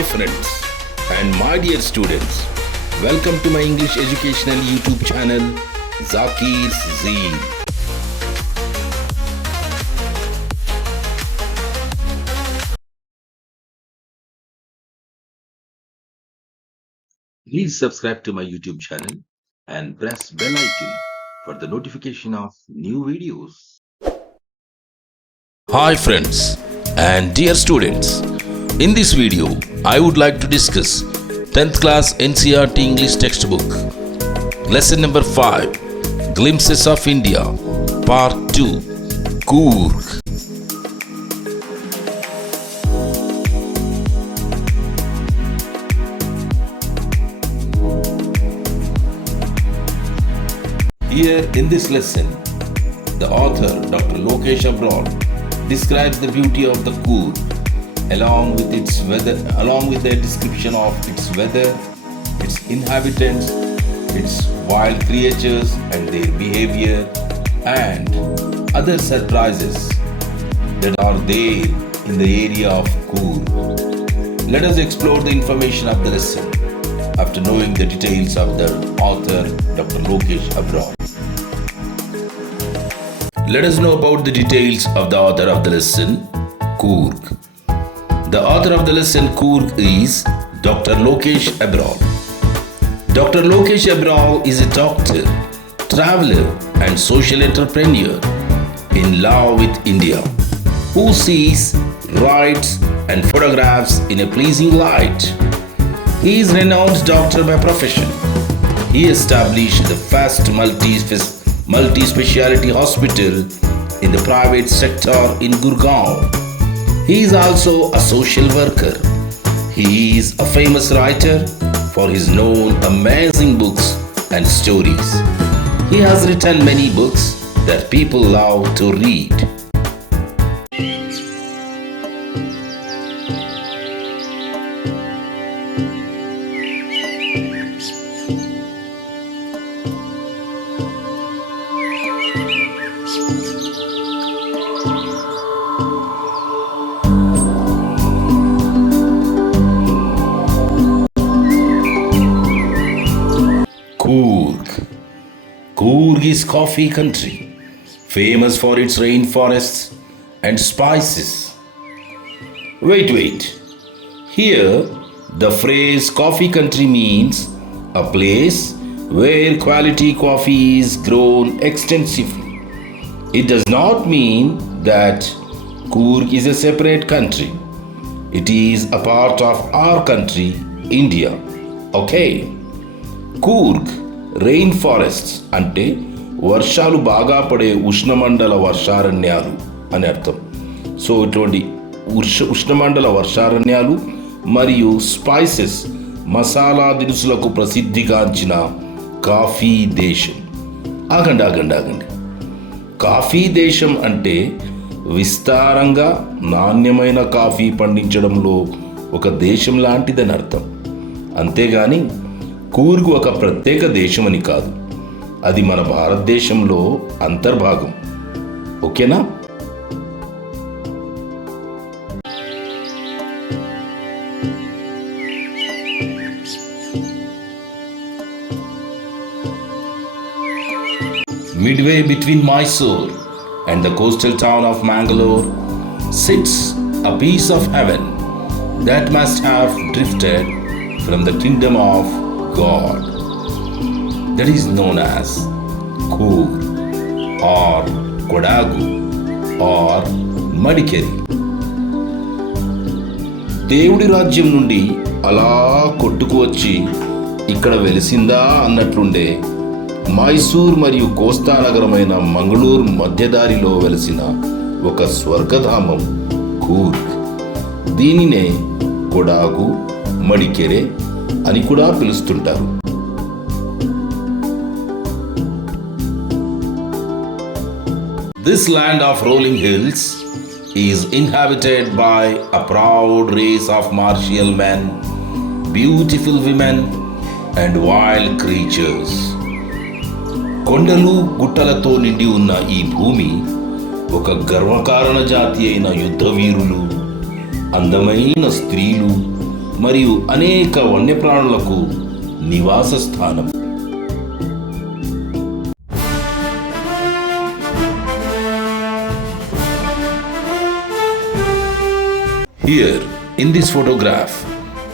Hi friends and my dear students, welcome to my English educational YouTube channel Zakir's Zee. Please subscribe to my YouTube channel and press bell icon for the notification of new videos. Hi friends and dear students, in this video I would like to discuss 10th class NCERT English textbook lesson number 5, Glimpses of India, part 2, Coorg. Here in this lesson, the author Dr. Lokesh Abroad describes the beauty of the Coorg along with its weather, along with a description of its weather, its inhabitants, its wild creatures and their behavior, and other surprises that are there in the area of Coorg. Let us explore the information of the lesson after knowing the details of the author Dr. Lokesh Abroad. Let us know about the details of the author of the lesson, Coorg. The author of the lesson, Coorg, is Dr. Lokesh Abroad. Dr. Lokesh Abroad is a doctor, traveler, and social entrepreneur in love with India, who sees, writes, and photographs in a pleasing light. He is a renowned doctor by profession. He established the first multi-speciality hospital in the private sector in Gurgaon. He is also a social worker. He is a famous writer for his known amazing books and stories. He has written many books that people love to read. Coorg. Coorg is coffee country, famous for its rainforests and spices. Wait. Here, the phrase coffee country means a place where quality coffee is grown extensively. It does not mean that Coorg is a separate country. It is a part of our country, India. Okay. Coorg rain forests అంటే వర్షాలు బాగా పడే ఉష్ణమండల వర్షారణ్యాలు అని అర్థం. సో ఇటువంటి ఉష్ణమండల వర్షారణ్యాలు మరియు స్పైసెస్ మసాలా దినుసులకు ప్రసిద్ధిగాంచిన కాఫీ దేశం. ఆగండి. కాఫీ దేశం అంటే విస్తారంగా నాణ్యమైన కాఫీ పండించడంలో ఒక దేశం లాంటిదని అర్థం. అంతేగాని కూర్గ్ ఒక ప్రత్యేక దేశమని కాదు. అది మన భారతదేశంలో అంతర్భాగం. ఓకేనా? Midway between Mysore and the coastal town of Mangalore sits a piece of heaven that must have drifted from the kingdom of God, that is known as Coorg or Kodagu or Madikeri. దేవుడి రాజ్యం నుండి అలా కొట్టుకు వచ్చి ఇక్కడ వెలిసిందా అన్నట్లుండే మైసూర్ మరియు కోస్తా నగరమైన మంగళూరు మధ్యదారిలో వెలిసిన ఒక స్వర్గధామం కూర్గ్. దీనినే కొడాగు, మడికెరే అని కూడా పిలుస్తుంటారు. This land of rolling hills is inhabited by a proud race of martial men, beautiful women and wild creatures. కొండలు గుట్టలతో నిండి ఉన్న ఈ భూమి ఒక గర్వకారణ జాతి అయిన యుద్ధ వీరులు, అందమైన స్త్రీలు మరియు అనేక వన్యప్రాణులకు నివాస స్థానం. Here in this photograph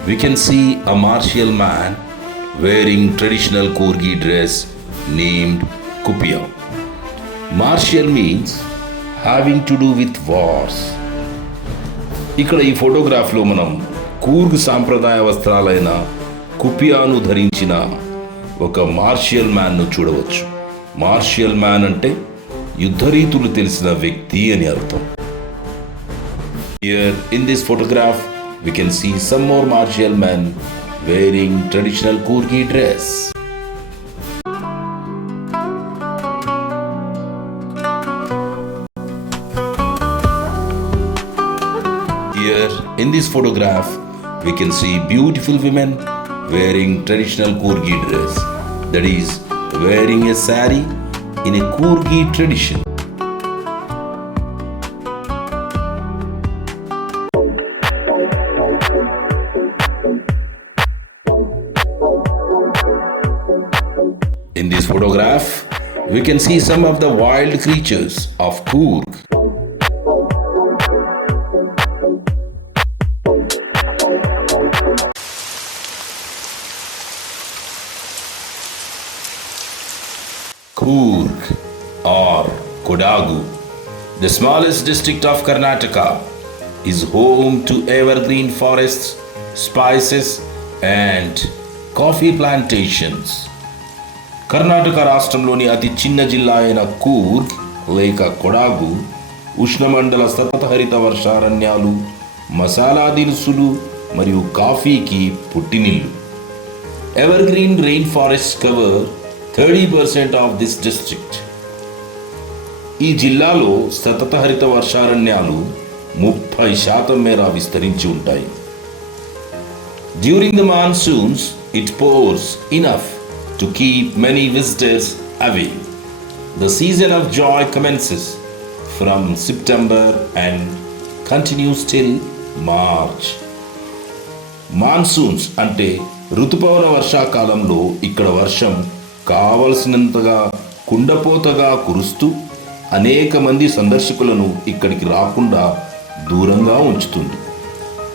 we can see a martial man wearing traditional Kurgi dress named Kupia. Martial means having to do with wars. ఇక్కడ ఈ ఫోటోగ్రాఫ్లో మనం కూర్గ్ సాంప్రదాయ వస్త్రాలైన కుపియాను ధరించిన ఒక మార్షియల్ మ్యాన్ను చూడవచ్చు. మార్షియల్ మ్యాన్ అంటే యుద్ధరీతులు తెలిసిన వ్యక్తి అని అర్థం. Here in this photograph we can see some more martial men wearing traditional Kurgi dress. Here in this photograph we can see beautiful women wearing traditional Kurgi dress, that is wearing a sari in a Kurgi tradition. In this photograph, we can see some of the wild creatures of Coorg. Coorg or Kodagu, the smallest district of Karnataka, is home to evergreen forests, spices and coffee plantations. Karnataka రాష్ట్రంలోని అతి చిన్న జిల్లా అయిన కూర్గ్ లేక కొడాగు ఉష్ణమండల సతతహరిత వర్షారణ్యాలు, మసాలా దినుసులు మరియు కాఫీకి పుట్టినిల్లు. Evergreen rain forest cover 30% of this district. ఈ జిల్లాలో సతతహరిత వర్షారణ్యాలు 30% మేర విస్తరించి ఉంటాయి. During the monsoons it pores enough to keep many visitors away. The season of joy commences from September and continues till March. Monsoons అంటే ఋతుపవన వర్షాకాలంలో ఇక్కడ వర్షం కావలసినంతగా కుండపోతగా కురుస్తూ అనేక మంది సందర్శకులను ఇక్కడికి రాకుండా దూరంగా ఉంచుతుంది.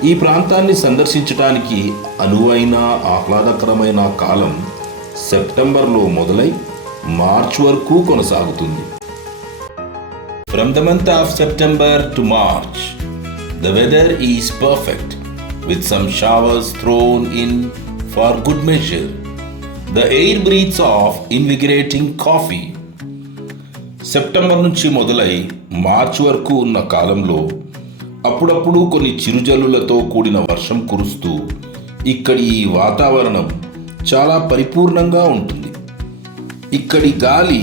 ఈ ప్రాంతాన్ని సందర్శించడానికి అనువైన ఆహ్లాదకరమైన కాలం సెప్టెంబర్లో మొదలై మార్చ్ వరకు కొనసాగుతుంది. From the month of September to March, the weather is perfect with some showers thrown in for good measure. The air breathes of invigorating coffee. September నుంచి మొదలై మార్చ్ వరకు ఉన్న కాలంలో అప్పుడప్పుడు కొన్ని చిరుజల్లులతో కూడిన వర్షం కురుస్తూ ఇక్కడి ఈ వాతావరణం చాలా పరిపూర్ణంగా ఉంటుంది. ఇక్కడి గాలి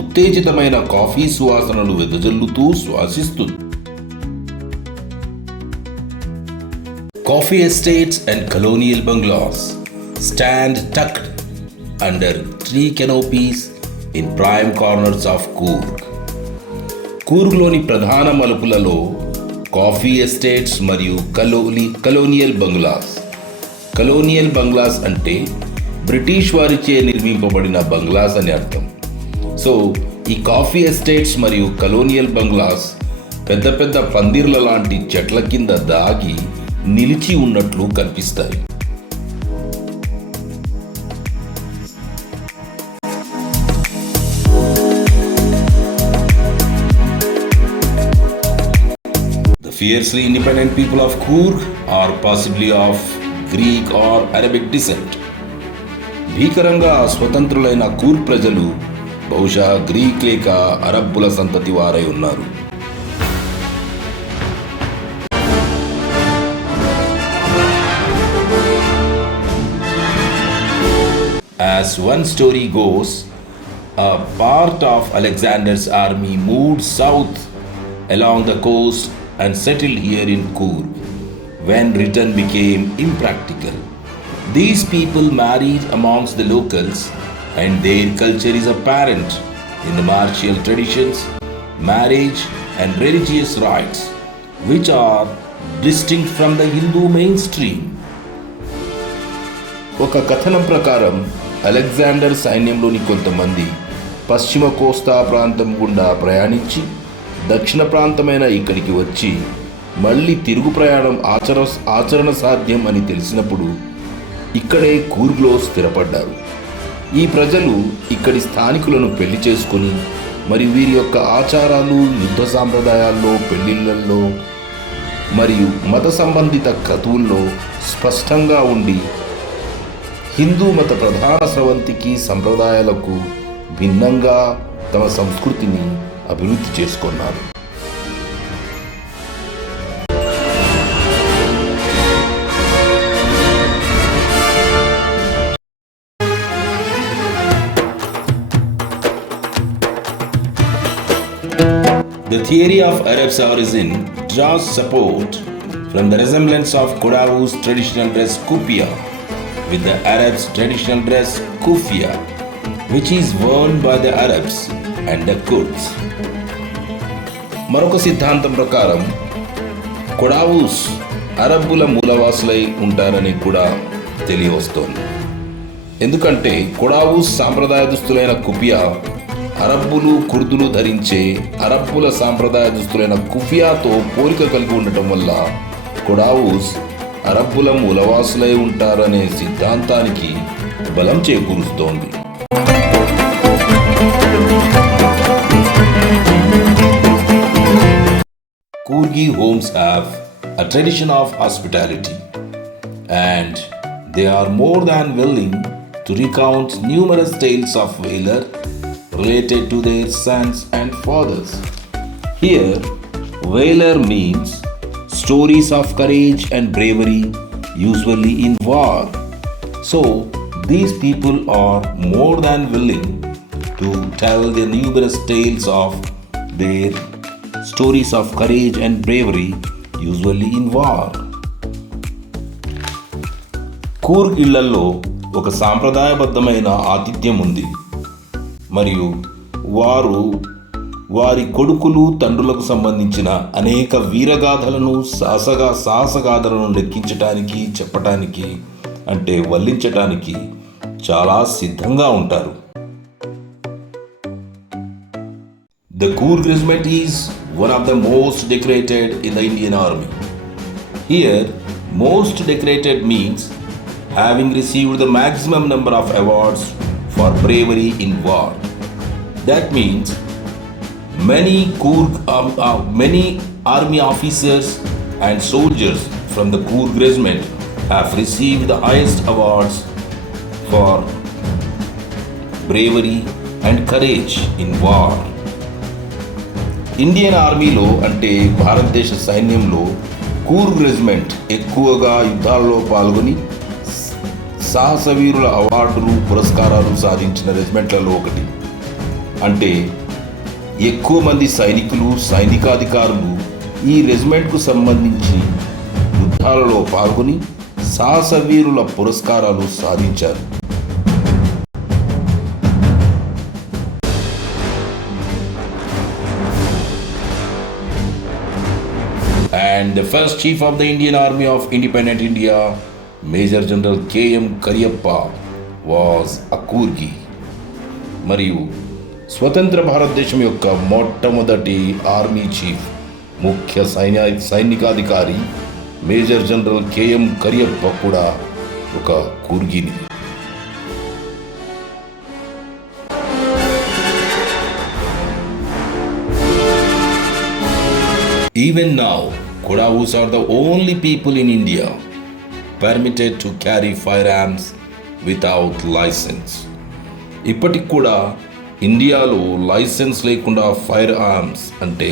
ఉత్తేజితమైన కాఫీ సువాసనలు వెదజల్లుతూ శ్వాసిస్తుంది. Coffee estates and colonial bungalows stand tucked under tree canopies in prime corners of Coorg. కూర్గ్లోని ప్రధాన మలుపులలో కాఫీ ఎస్టేట్స్ మరియు కలోనియల్ బంగ్లాస్ అంటే బ్రిటిష్ వారిచే నిర్మింపబడిన బంగ్లాస్ అని అర్థం. సో ఈ కాఫీ ఎస్టేట్స్ మరియు కలోనియల్ బంగ్లాస్ పెద్ద పెద్ద పందిర్ల లాంటి చెట్ల కింద దాగి నిలిచి ఉన్నట్లు కనిపిస్తాయి. The fiercely independent people of Coorg are possibly of Greek or Arabic descent. భీకరంగా స్వతంత్రులైన కూర్గ్ ప్రజలు బహుశా గ్రీక్ లేక అరబ్బుల సంతతి వారై ఉన్నారు. As one story goes, a part of Alexander's army moved south along the coast and settled here in Coorg when return became impractical. These people married amongst the locals and their culture is apparent in the martial traditions, marriage and religious rites, which are distinct from the Hindu mainstream. ఒక కథనం ప్రకారం అలెగ్జాండర్ సైన్యంలోని కొంతమంది పశ్చిమ కోస్తా ప్రాంతం గుండా ప్రయాణించి దక్షిణ ప్రాంతమైన ఇక్కడికి వచ్చి మళ్ళీ తిరుగు ప్రయాణం ఆచరణ సాధ్యం అని తెలిసినప్పుడు ఇక్కడే కూర్గ్లో స్థిరపడ్డారు. ఈ ప్రజలు ఇక్కడి స్థానికులను పెళ్లి చేసుకుని మరి వీరి యొక్క ఆచారాలు, యుద్ధ సాంప్రదాయాల్లో, పెళ్లిళ్లలో మరియు మత సంబంధిత క్రతువుల్లో స్పష్టంగా ఉండి హిందూ మత ప్రధాన స్రవంతికి సంప్రదాయాలకు భిన్నంగా తమ సంస్కృతిని అభివృద్ధి చేసుకున్నారు. The theory of Arab's origin draws support from the resemblance of Kodawu's traditional dress kufiya with the Arabs' traditional dress kufia, which is worn by the Arabs and the Kurds. మరొక సిద్ధాంతం ప్రకారం కొడావూస్ అరబ్బుల మూలవాసులై ఉంటారని కూడా తెలియవస్తోంది. ఎందుకంటే కొడావూస్ సాంప్రదాయ దుస్తులైన కుఫియా అరబ్బులు, కుర్దులు ధరించే అరబ్బుల సాంప్రదాయ దుస్తులైన కుఫియాతో పోలిక కలిగి ఉండటం వల్ల కొడావూస్ అరబ్బుల మూలవాసులై ఉంటారనే సిద్ధాంతానికి బలం చేకూరుస్తోంది. Kurgi homes have a tradition of hospitality, and they are more than willing to recount numerous tales of valor related to their sons and fathers. Here, valor means stories of courage and bravery, usually in war. So, these people are more than willing to tell the numerous tales of their stories of courage and bravery, usually in war. Coorg ఇళ్లలో ఒక సాంప్రదాయబద్ధమైన ఆతిథ్యం ఉంది మరియు వారి కొడుకులు, తండ్రులకు సంబంధించిన అనేక వీరగాథలను, సాహసగాథలను లెక్కించటానికి, చెప్పటానికి అంటే వల్లించటానికి చాలా సిద్ధంగా ఉంటారు. The Kurg regiment is one of the most decorated in the Indian Army. Here, most decorated means having received the maximum number of awards for bravery in war. That means many army officers and soldiers from the Kurg regiment have received the highest awards for bravery and courage in war. Indian ఆర్మీలో అంటే భారతదేశ సైన్యంలో కూర్గ్ రెజిమెంట్ ఎక్కువగా యుద్ధాలలో పాల్గొని సాహసవీరుల అవార్డులు, పురస్కారాలు సాధించిన రెజిమెంట్లలో ఒకటి. అంటే ఎక్కువ మంది సైనికులు, సైనికాధికారులు ఈ రెజిమెంట్కు సంబంధించి యుద్ధాలలో పాల్గొని సాహసవీరుల పురస్కారాలు సాధించారు. And the first chief of the Indian Army of Independent India, Major General K.M. Karyappa, was a Kurgi. మరియు స్వతంత్ర భారతదేశం యొక్క మొట్టమొదటి ఆర్మీ చీఫ్, ముఖ్య సైనికాధికారి మేజర్ జనరల్ కెఎం కరియప్ప కూడా ఒక కూర్గిని. Even now, Kodawus are the only people in India permitted to carry firearms without license. ఇప్పటికి కూడా ఇండియాలో లైసెన్స్ లేకుండా ఫైర్ ఆర్మ్స్ అంటే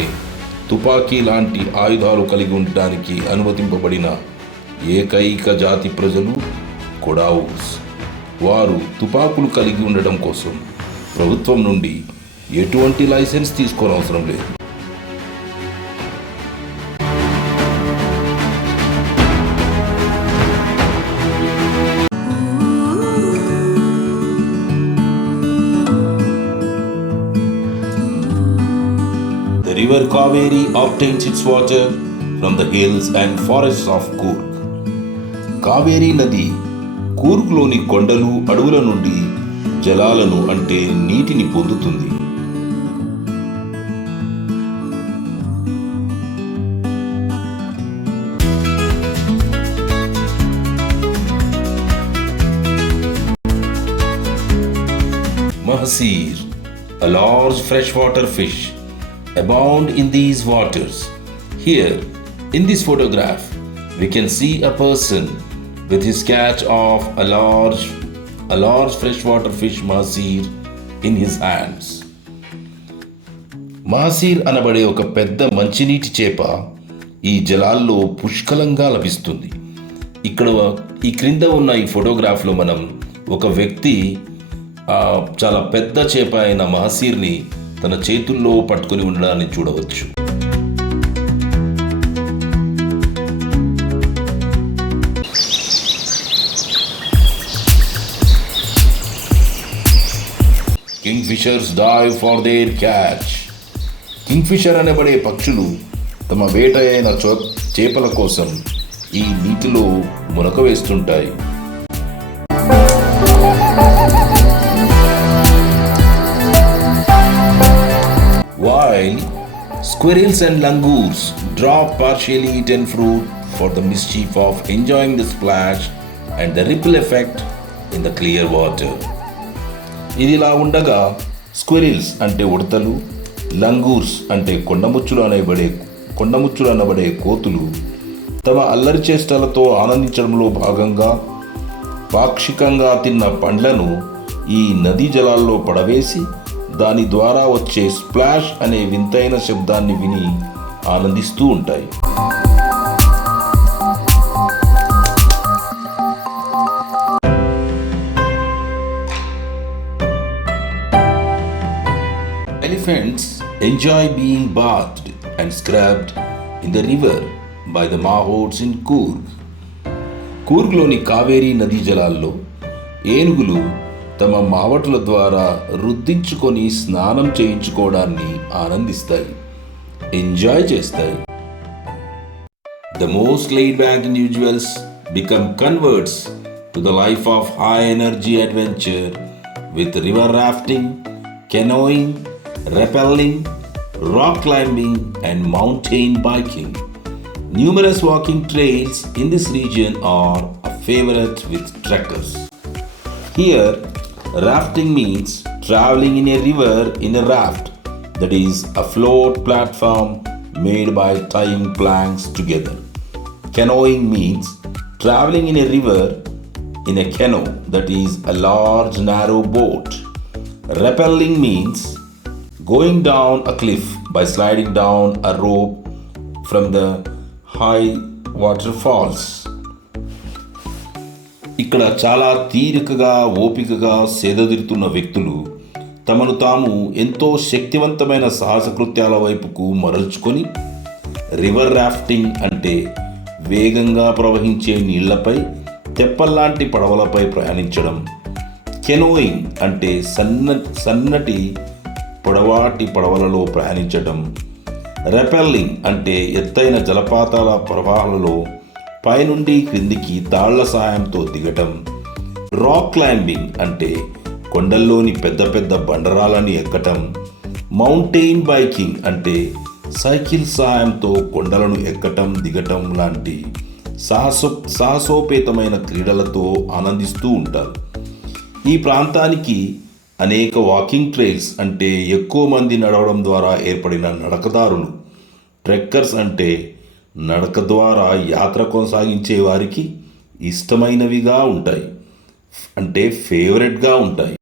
తుపాకీ లాంటి ఆయుధాలు కలిగి ఉండడానికి అనుమతింపబడిన ఏకైక జాతి ప్రజలు కొడావుస్. వారు తుపాకులు కలిగి ఉండడం కోసం ప్రభుత్వం నుండి ఎటువంటి లైసెన్స్ తీసుకోనవసరం లేదు. The river Kaveri obtains its water from the hills and forests of Coorg. Kaveri నది కూర్గ్లోని కొండలు అడవుల నుండి జలాలను అంటే నీటిని పొందుతుంది. Mahseer, a large freshwater fish, abound in these waters. Here, in this photograph, we can see a person with his catch of a large freshwater fish mahseer in his hands. mahseer అనబడే ఒక పెద్ద మంచినీటి చేప ఈ జలాల్లో పుష్కలంగా లభిస్తుంది. ఇక్కడ ఈ క్రింద ఉన్న ఈ ఫోటోగ్రాఫ్లో మనం ఒక వ్యక్తి చాలా పెద్ద చేప అయిన mahseerని తన చేతుల్లో పట్టుకొని ఉండడాన్ని చూడవచ్చు. Kingfishers dive for their catch. Kingfisher అనబడే పక్షులు తమ వేట అయిన చేపల కోసం ఈ నీటిలో మునక వేస్తుంటాయి. While squirrels and langurs drop partially eaten fruit for the mischief of enjoying the splash and the ripple effect in the clear water. ఇదిలా ఉండగా స్క్విరిల్స్ అంటే ఉడతలు, లంగూర్స్ అంటే కొండముచ్చులు అనబడే కోతులు తమ అల్లరి చేష్టలతో ఆనందించడంలో భాగంగా పాక్షికంగా తిన్న పండ్లను ఈ నదీ జలాల్లో పడవేసి దాని ద్వారా వచ్చే స్ప్లాష్ అనే వింతైన శబ్దాన్ని విని ఆనందిస్తూ ఉంటాయి. Elephants enjoy being bathed and scrubbed in the river by the mahots in Coorg. కూర్గ్లోని కావేరీ నదీ జలాల్లో ఏనుగులు తమ మావటుల ద్వారా రుద్దించుకొని స్నానం చేయించుకోవడాన్ని ఆనందిస్తాయి, ఎంజాయ్ చేస్తాయి. The most laid back individuals become converts to the life of high energy adventure with river rafting, canoeing, rappelling, rock climbing and mountain biking. Numerous walking trails in this region are a favorite with trekkers. Here, rafting means traveling in a river in a raft, that is a float platform made by tying planks together. Canoeing means traveling in a river in a canoe, that is a large narrow boat. Rappelling means going down a cliff by sliding down a rope from the high waterfalls. ఇక్కడ చాలా తీరికగా ఓపికగా సేదతీరుతున్న వ్యక్తులు తమను తాము ఎంతో శక్తివంతమైన సాహస కృత్యాల వైపుకు మరల్చుకొని రివర్ రాఫ్టింగ్ అంటే వేగంగా ప్రవహించే నీళ్లపై తెప్పల్లాంటి పడవలపై ప్రయాణించడం, కెనోయింగ్ అంటే సన్నటి పొడవాటి పడవలలో ప్రయాణించడం, రెపెల్లింగ్ అంటే ఎత్తైన జలపాతాల ప్రవాహాలలో పైనుండి క్రిందికి తాళ్ల సాయంతో దిగటం, రాక్ క్లైంబింగ్ అంటే కొండల్లోని పెద్ద పెద్ద బండరాలని ఎక్కటం, మౌంటైన్ బైకింగ్ అంటే సైకిల్ సాయంతో కొండలను ఎక్కటం దిగటం లాంటి సాహసోపేతమైన క్రీడలతో ఆనందిస్తూ ఉంటారు. ఈ ప్రాంతానికి అనేక వాకింగ్ ట్రైల్స్ అంటే ఎక్కువ మంది నడవడం ద్వారా ఏర్పడిన నడకదారులు, ట్రెక్కర్స్ అంటే నడక ద్వారా యాత్ర కొనసాగించే వారికి ఇష్టమైనవిగా ఉంటాయి, అంటే ఫేవరెట్గా ఉంటాయి.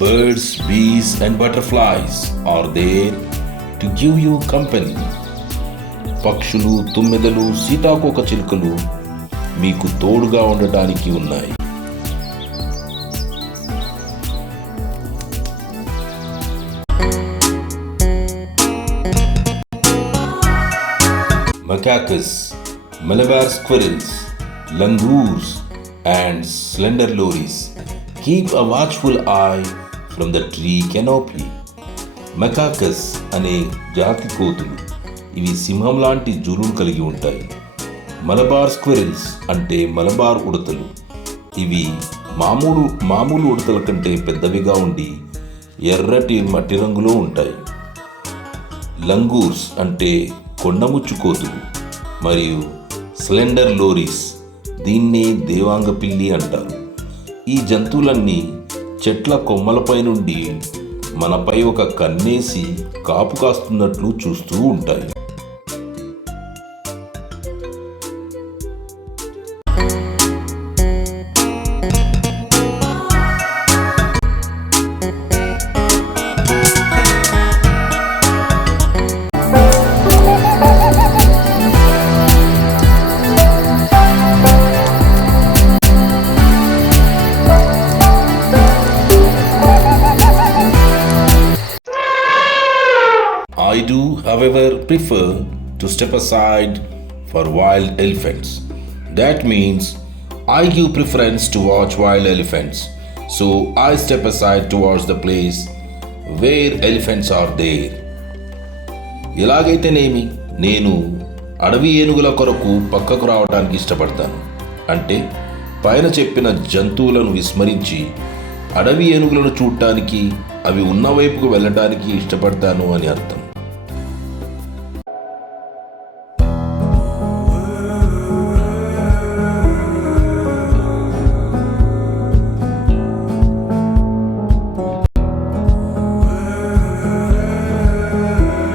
Birds, bees, and butterflies are there to give you company. పక్షులు, తుమ్మెదలు, సీతాకోక చిలుకలు మీకు తోడుగా ఉండటానికి ఉన్నాయి. Macaques, Malabar squirrels, langurs, and slender lories keep a watchful eye from the tree canopy. Macaques అనే జాతి కోతులు, ఇవి సింహం లాంటి జూలును కలిగి ఉంటాయి. మలబార్ స్క్విరిల్స్ అంటే మలబార్ ఉడతలు, ఇవి మామూలు ఉడతల కంటే పెద్దవిగా ఉండి ఎర్రటి మట్టి రంగులో ఉంటాయి. లంగూర్స్ అంటే కొండముచ్చు కోతులు మరియు స్లెండర్ లోరీస్, దీన్నే దేవాంగ పిల్లి అంటారు. ఈ జంతువులన్నీ చెట్ల కొమ్మలపై నుండి మనపై ఒక కన్నేసి కాపు కాస్తున్నట్లు చూస్తూ ఉంటాయి. I do, however, prefer to step aside for wild elephants. That means I give preference to watch wild elephants. So I step aside towards the place where elephants are there. ఎలాగైతేనేమి నేను అడవి ఏనుగుల కొరకు పక్కకు రావడానికి ఇష్టపడతాను. అంటే పైన చెప్పిన జంతువులను విస్మరించి అడవి ఏనుగులను చూడటానికి, అవి ఉన్న వైపుకు వెళ్ళడానికి ఇష్టపడతాను అని అర్థం.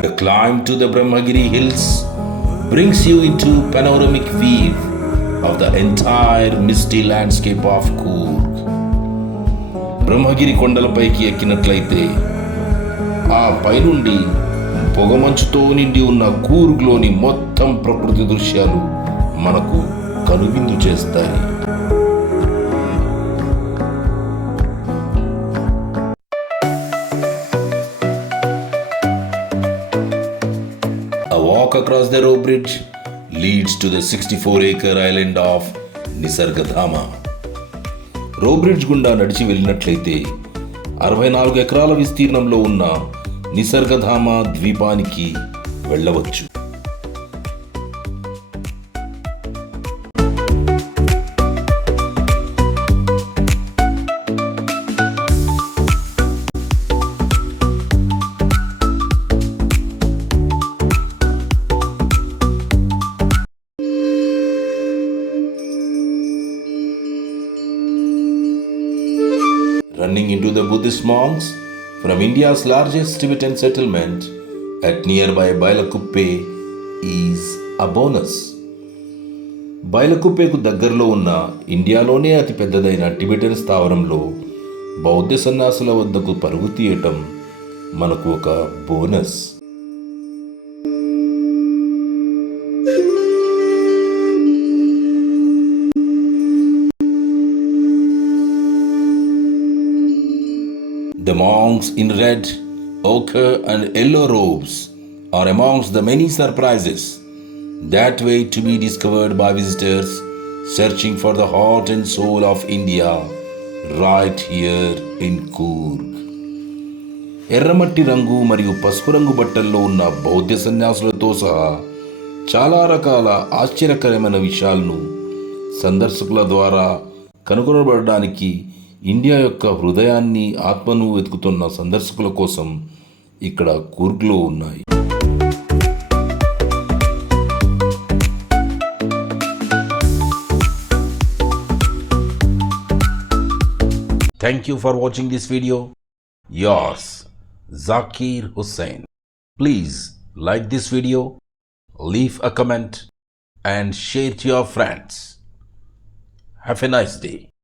The climb to the Brahmagiri hills brings you into panoramic view of the entire misty landscape of Coorg. Brahmagiri కొండలపైకి ఎక్కినట్లయితే ఆ పైనుండి పొగమంచుతో నిండి ఉన్న కూర్గ్లోని మొత్తం ప్రకృతి దృశ్యాలు మనకు కనువిందు చేస్తాయి. A walk across the row bridge leads to the 64-acre island of Nisargadhama. రో బ్రిడ్జ్ గుండా నడిచి వెళ్ళినట్లయితే 64 ఎకరాల విస్తీర్ణంలో ఉన్న నిసర్గధామ ద్వీపానికి వెళ్ళవచ్చు. Running into the Buddhist monks from India's largest Tibetan settlement at nearby Bailakuppe is a bonus. బైలకుప్పేకు దగ్గరలో ఉన్న ఇండియాలోనే అతి పెద్దదైన టిబెటన్ స్థావరంలో బౌద్ధ సన్యాసుల వద్దకు పరుగు తీయటం మనకు ఒక bonus. The monks in red, ochre and yellow robes are amongst the many surprises that wait to be discovered by visitors searching for the heart and soul of India right here in Coorg. ఎర్రమట్టి రంగు మరియు పసుపు రంగు బట్టల్లో ఉన్న బౌద్ధ సన్యాసులతో సహా చాలా రకాల ఆశ్చర్యకరమైన విషయాలను సందర్శకుల ద్వారా కనుగొనబడడానికి ఇండియా యొక్క హృదయాన్ని, ఆత్మను వెతుకుతున్న సందర్శకుల కోసం ఇక్కడ కూర్గ్లో ఉన్నాయి. Thank you for watching this video. Yours, Zakir Hussain. Please like this video, leave a comment and share to your friends. Have a nice day.